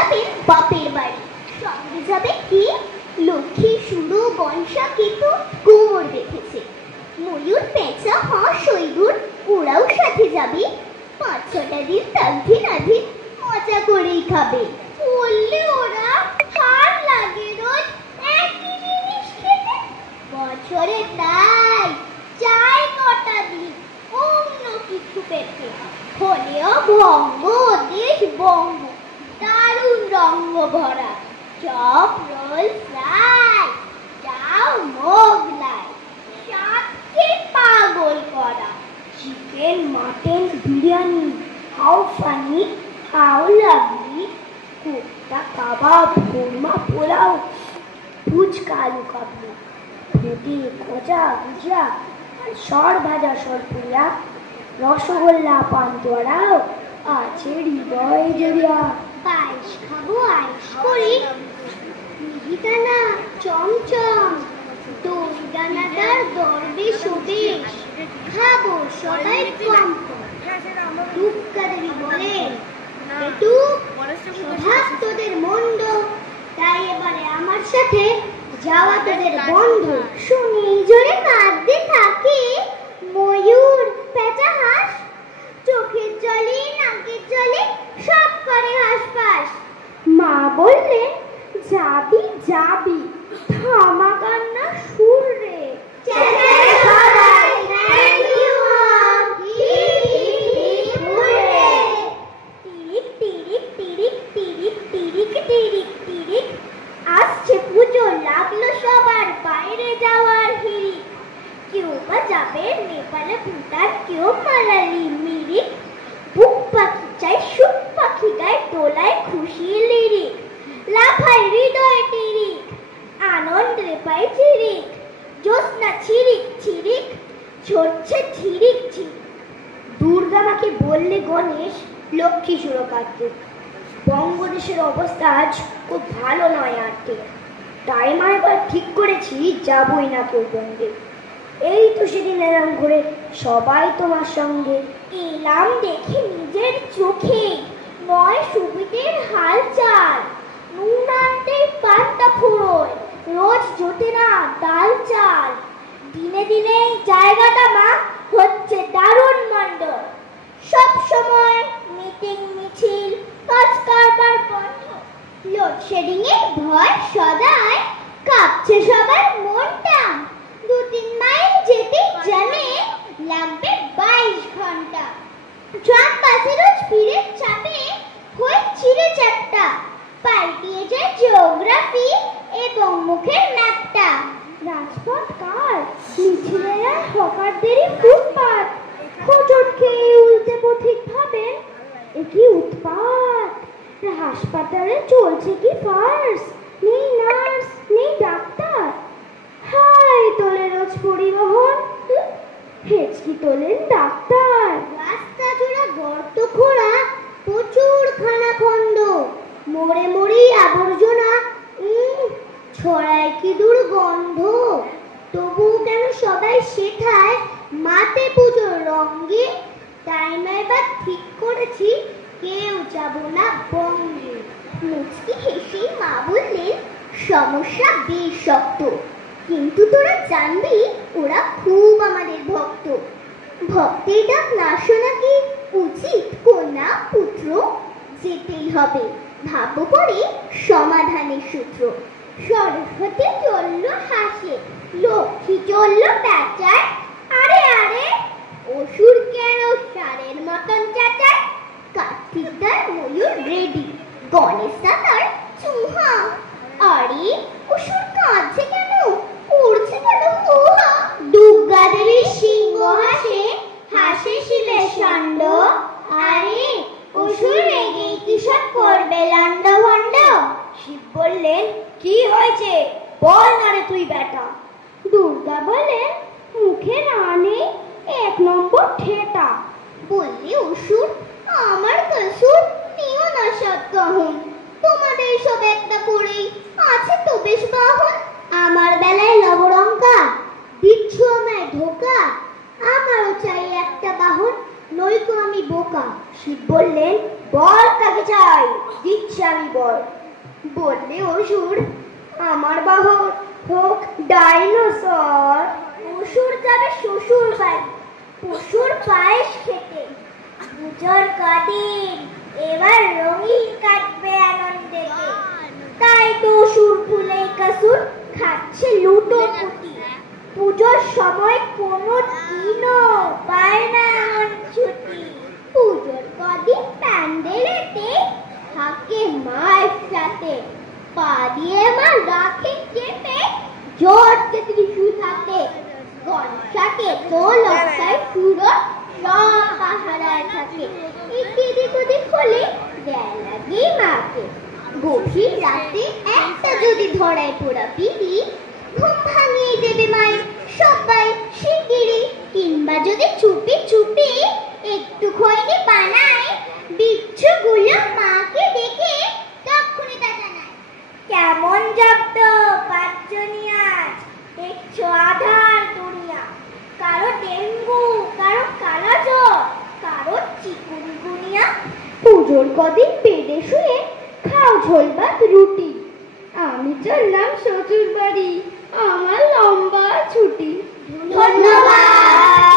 যাবেন বাপের বাড়ি। সঙ্গে যাবে কি? লক্ষ্মী, সুরো, বংশা, কেতু কোমর বেঁধেছে। ময়ূর, পেঁচা, হাঁস, শৈগুর ওরাও সাথে যাবে। 5-6টা দিন তান্ধিন মজা করেই খাবে। বললে ওরা হার লাগে রোজ একই জিনিস খেতে। বছরে তাই চাই কটা দিন অন্য কিছু পেতে। হলেও ভঙ্গ দেশ বঙ্গ, দারুণ রঙ্গ ভরা। চপ, রোল, ফ্রাই, চাও, মোগলাই, সাথে পাগল করা। Chicken, mutton, biryani, how funny, how lovely, kofta, kebab, korma, pulao, phuchka, আলু কাবলি, রুটি, খোঁজা, গুজা, সর ভাজা, সরপুরিয়া, রসগোল্লা, পান্তুয়ারাও আছে হৃদয় জড়িয়া। পায়েস খাবো আয়েস করে, মিহিদানা, চমচম, দই দানাদার দরবেশ ওবেশ, খাবো সবাই কম কম। দুগ্গা দেবী বলেন, একটু স্বভাব তোদের মন্দ, তাই এবারে আমার সাথে যাওয়া তোদের বন্ধ। শুনি জোরে কাঁদতে থাকে ময়ূর, পেঁচা, হাঁস, চোখের জলে নাকের জলে সব করে হাঁসফাঁস। মা বললেন, যাবি যাবি, থামা কান্না সুর রে। আসছে পুজো, লাগলো সবার বাইরে যাওয়ার হিড়িক। কেউ বা যাবে নেপালে, ভুটান, কেউ মালালি মিরিক। বুক পাখি চাই, সুখ পাখি গায় দোলায় খুশি লিরিক। লাফায় হৃদয় টিরিক, আনন্দে পাই চিরিক। জ্যোৎস্না ছিরিক ছিরিক, ঝরছে ঝিরিক ঝিরিক। দুর্গা মাকে বললে গণেশ, লক্ষ্মী সুরো কার্তিক। বঙ্গদেশের অবস্থা আজ খুব ভালো নয় আর্থিক, তাই মা এবার ঠিক করেছি যাবই না কেউ বঙ্গে। এই তো সেদিন এলাম ঘুরে সবাই তোমার সঙ্গে। এলাম দেখে নিজের চোখে নয় সুবিধের হালচাল। নুন আনতে পান্তা ফুরোয়, রোজ জোটে না ডাল চাল। দিনে দিনে জায়গাটা মা হচ্ছে দারুণ মন্ডল। সব সময় মিটিং মিছিল, কাজ কারবার বন্ধ। লোডশেডিং এর ভয় সদায়, কাঁপছে সবার মনটা। 2-3 মাইল যেতে জানে লাগবে 22 ঘন্টা। ট্রাম বাসে রোজ ফিরে চাপে হয়ে চিড়ে চ্যাপ্টা। পাল্টিয়ে যায় জিওগ্রাফি এবং মুখের ম্যাপটা। রাজপথ কার, মিছিলেরা হকারদেরই ফুটপাত। হোঁচট খেয়ে উল্টে পথিক ভাবেন, এ কি উৎপাত। হাসপাতালে চলছে কি ফার্স, নেই নার্স নেই ডাক্তার। হাই তোলে রোজ পরিবহন, হেঁচকি তোলেন ডাক্তার। রাস্তা জোড়া গর্ত খোঁড়া, প্রচুর খানাখন্দ। মোড়ে মোড়েই আবর্জনা, ছড়ায় কি দুর্গন্ধ। তবু কেন সবাই সেথায় মাতে পুজোর রঙ্গে। তাই নয় বা ঠিক করেছি কেউ যাব না বঙ্গে। মুচকি হেসে মা বললেন, সমস্যা বেশ শক্ত, কিন্তু তোরা জানবি ওরা খুব আমাদের ভক্ত। ভক্তের ডাক না শোনা কি উচিত কন্যা পুত্র? যেতেই হবে, ভাববো পরে সমাধানের সূত্র। সরস্বতী চলল হাসে, লক্ষ্মী চলল প্যাচায়। আরে আরে অসুর কেন সারের মতন চাচায়? কার্তিক তার ময়ূর রেডি, গণেশ তার চুহা। আরে অসুর কাঁদছে কেন, করছে কেন হুহা? দুর্গা দেবীর সিংহ হাসে, হাসে শিলের ষণ্ড। আরে অসুর রেগে কি সব করবে লন্ড ভন্ড? শিব বললেন, কি হয়েছে বল না রে তুই বেটা। দুর্গা বলেন, মুখে না নেই 1 নম্বর ঠেটা। বললে অসুর, আমার কসুর, নিও না সব কহন। তোমাদের সব একটা করেই আছে তো বেশ বাহন। আমার বেলায় লবরঙ্কা, দিচ্ছ আমায় ধোকা। আমারও চাই একটা বাহন, নইতো আমি বোকা। শিব বললেন, বল কাকে চাই, দিচ্ছি আমি বল। বললে অসুর, আমার বাহন হোক ডাইনোসর। অসুর যাবে শ্বশুর বাড়ি পশুর পায়েস খেতে। পুজোর কদিন এবার রঙিন কাটবে আনন্দেতে। তাই তো অসুর ফুলে কাসুর খাচ্ছে লুটো পুটি। পুজোর সময় কোনো দিনও পায় না এমন ছুটি। পুজোর কদিন প্যান্ডেলেতে থাকে মায়ের সাথে। পা দিয়ে মা রাখে চেপে জোরকে ত্রিশূল হাতে। গনসাকে দোল অক্ষয় পুরো সব পাহারায় থাকে। এদিক ওদিক হলে দেয় লাগে মাকে। গভীর রাতে একটা যদি ধরায় পোড়া বিড়ি, ঘুম ভাঙিয়ে দেবে মায়ের সবাই শিগগিরি। কিংবা যদি চুপি চুপি একটু খৈনি বানায়, বিচ্ছুগুলো মাকে দেখে তক্ষুনি তা জানায়। কেমন জব্দ পাঁচজনী আজ, দেখছো আধার দুনিয়া। কারো ডেঙ্গু, কারো কালাজ্বর, কারো চিকুনগুনিয়া। পুজোর কদিন বেডে শুয়ে খাও ঝোল ভাত রুটি। আমি চললাম শ্বশুর বাড়ি, আমার লম্বা ছুটি। ধন্যবাদ।